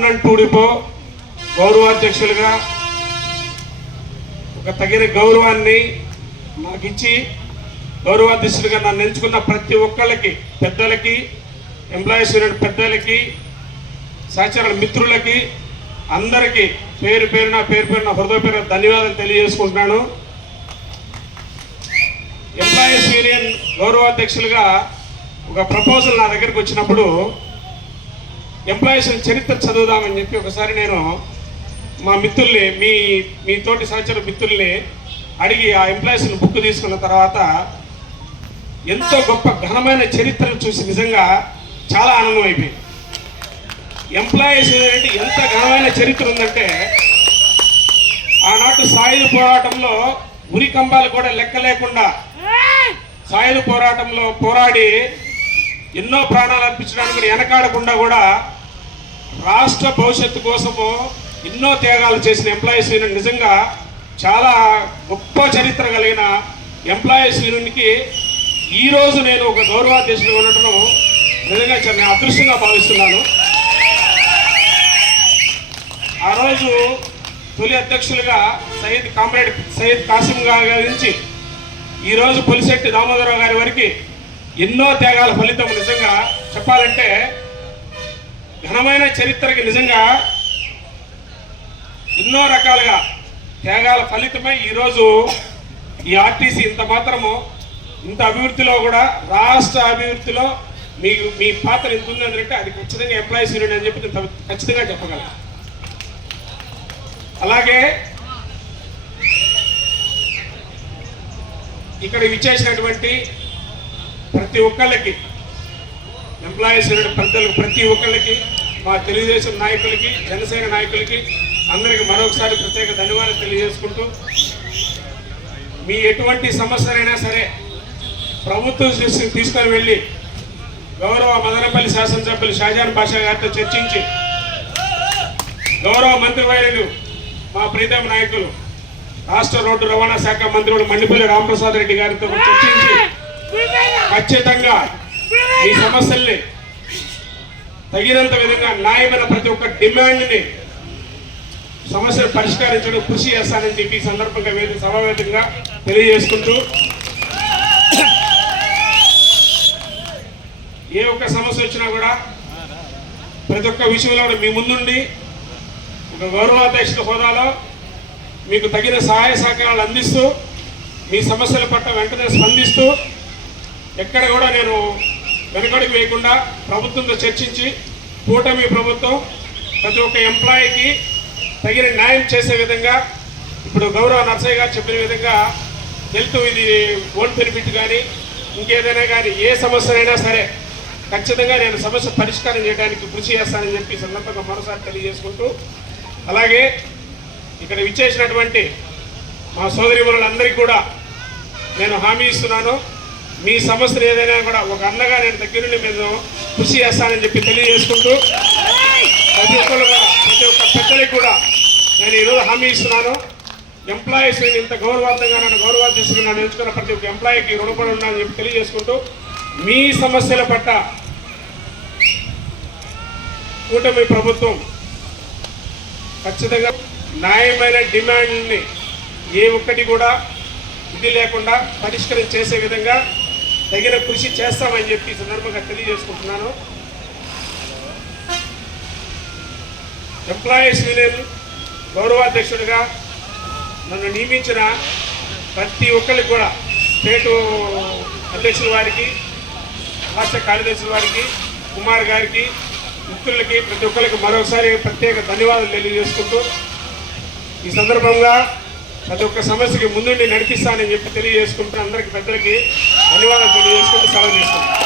టూడిపో గౌరవాధ్యక్షులుగా ఒక తగిన గౌరవాన్ని నాకు ఇచ్చి గౌరవాధ్యక్షులుగా నన్ను ఎంచుకున్న ప్రతి ఒక్కళ్ళకి పెద్దలకి ఎంప్లాయీస్ యూనియన్ పెద్దలకి సహచరుల మిత్రులకి అందరికీ పేరు పేరున పేరు పేరున హృదయపూర్వక ధన్యవాదాలు తెలియజేసుకుంటున్నాను. ఎంప్లాయీస్ యూనియన్ గౌరవాధ్యక్షులుగా ఒక ప్రపోజల్ నా దగ్గరికి వచ్చినప్పుడు ఎంప్లాయీస్ చరిత్ర చదువుదామని చెప్పి ఒకసారి నేను మా మిత్రుల్ని మీ మీ తోటి సహచర మిత్రుల్ని అడిగి ఆ ఎంప్లాయీస్ని బుక్ తీసుకున్న తర్వాత ఎంతో గొప్ప ఘనమైన చరిత్రను చూసి నిజంగా చాలా ఆనందం అయిపోయింది. ఎంప్లాయీస్ ఏంటంటే ఎంత ఘనమైన చరిత్ర ఉందంటే ఆనాటి సాయుధ పోరాటంలో ఉరి కంబాలు కూడా లెక్క లేకుండా సాయుధ పోరాటంలో పోరాడి ఎన్నో ప్రాణాలు అర్పించడానికి వెనకాడకుండా కూడా రాష్ట్ర భవిష్యత్తు కోసము ఎన్నో త్యాగాలు చేసిన ఎంప్లాయీస్ యూనియన్ నిజంగా చాలా గొప్ప చరిత్ర కలిగిన ఎంప్లాయీస్ యూనియన్కి ఈ రోజు నేను ఒక గౌరవాధ్యక్షుడు ఉండటం నిజంగా చాలా నేను అదృష్టంగా భావిస్తున్నాను. ఆ రోజు తొలి అధ్యక్షులుగా సయ్యద్ కామ్రేడ్ సయ్యద్ కాసిం గారి నుంచి ఈ రోజు పులిశెట్టి దామోదరరావు గారి వరకు ఎన్నో త్యాగాల ఫలితం నిజంగా చెప్పాలంటే ఘనమైన చరిత్రకి నిజంగా ఎన్నో రకాలుగా త్యాగాల ఫలితమై ఈరోజు ఈ ఆర్టీసీ ఇంత మాత్రము ఇంత అభివృద్ధిలో కూడా రాష్ట్ర అభివృద్ధిలో మీకు మీ పాత్ర ఎంత ఉందంటే అది ఖచ్చితంగా ఎంప్లాయీస్ యూనియన్ అని చెప్పి నేను ఖచ్చితంగా చెప్పగలను. అలాగే ఇక్కడ విచ్చేసినటువంటి ప్రతి ఒక్కళ్ళకి ఎంప్లాయీస్ యూనియన్ పెద్దలకు ప్రతి ఒక్కళ్ళకి మా తెలుగుదేశం నాయకులకి జనసేన నాయకులకి అందరికి మరొకసారి ప్రత్యేక ధన్యవాదాలు తెలియజేసుకుంటూ మీ ఎటువంటి సమస్యలైనా సరే ప్రభుత్వం తీసుకొని వెళ్ళి గౌరవ మదనపల్లి శాసనసభ్యులు షాజాన్ పాషా గారితో చర్చించి గౌరవ మంత్రివర్యులు మా ప్రీతమ నాయకులు రాష్ట్ర రోడ్డు రవాణా శాఖ మంత్రులు మండిపల్లి రామప్రసాద్ రెడ్డి గారితో చర్చించి ఖచ్చితంగా ఈ సమస్యల్ని తగినంత విధంగా న్యాయమైన ప్రతి ఒక్క డిమాండ్ని సమస్యను పరిష్కరించడం కృషి చేస్తానని చెప్పి ఈ సందర్భంగా వేదిక సమావేశంగా తెలియజేసుకుంటూ ఏ ఒక్క సమస్య వచ్చినా కూడా ప్రతి ఒక్క విషయంలో కూడా మీ ముందుండి ఒక గౌరవాధ్యక్షుల హోదాలో మీకు తగిన సహాయ సహకారాలు అందిస్తూ మీ సమస్యల పట్ల వెంటనే స్పందిస్తూ ఎక్కడ కూడా నేను వెనుకడుగు వేయకుండా ప్రభుత్వంతో చర్చించి కూటమి ప్రభుత్వం ప్రతి ఒక్క ఎంప్లాయీకి తగిన న్యాయం చేసే విధంగా ఇప్పుడు గౌరవ నర్సయ్య గారు చెప్పిన విధంగా హెల్త్ ఇది ఓన్ బెనిఫిట్ కానీ ఇంకేదైనా కానీ ఏ సమస్యనైనా సరే ఖచ్చితంగా నేను సమస్య పరిష్కారం చేయడానికి కృషి చేస్తానని చెప్పి సందర్భంగా మరోసారి తెలియజేసుకుంటూ అలాగే ఇక్కడ విచ్చేసినటువంటి మా సోదరి అందరికీ కూడా నేను హామీ ఇస్తున్నాను. మీ సమస్యలు ఏదైనా కూడా ఒక అన్నగా నేను దగ్గరుండి మేము కృషి చేస్తానని చెప్పి తెలియజేసుకుంటూ ప్రతి ఒక్కరు కూడా ప్రతి ఒక్క పెద్దలకి కూడా నేను ఈరోజు హామీ ఇస్తున్నాను. ఎంప్లాయీస్ ఇంత గౌరవార్థంగా నన్ను గౌరవాధ్యక్షులు నన్ను ఎంచుకున్న ప్రతి ఒక్క ఎంప్లాయీకి రుణపడి ఉన్నానని చెప్పి తెలియజేసుకుంటూ మీ సమస్యల పట్ల కూటమి ప్రభుత్వం ఖచ్చితంగా న్యాయమైన డిమాండ్ని ఏ ఒక్కటి కూడా ఇది లేకుండా పరిష్కరించేసే విధంగా తగిన కృషి చేస్తామని చెప్పి సందర్భంగా తెలియజేసుకుంటున్నాను. ఎంప్లాయీస్ యూనియన్ గౌరవాధ్యక్షుడిగా నన్ను నియమించిన ప్రతి ఒక్కరికి కూడా స్టేటు అధ్యక్షుల వారికి రాష్ట్ర కార్యదర్శుల వారికి కుమార్ గారికి మిత్రులకి ప్రతి ఒక్కరికి మరొకసారి ప్రత్యేక ధన్యవాదాలు తెలియజేసుకుంటూ ఈ సందర్భంగా ప్రతి ఒక్క సమస్యకి ముందుండి నడిపిస్తానని చెప్పి తెలియజేసుకుంటూ అందరికి పెద్దలకి ధన్యవాదాలు తెలియజేసుకుంటూ సెలవు తీసుకుంటాం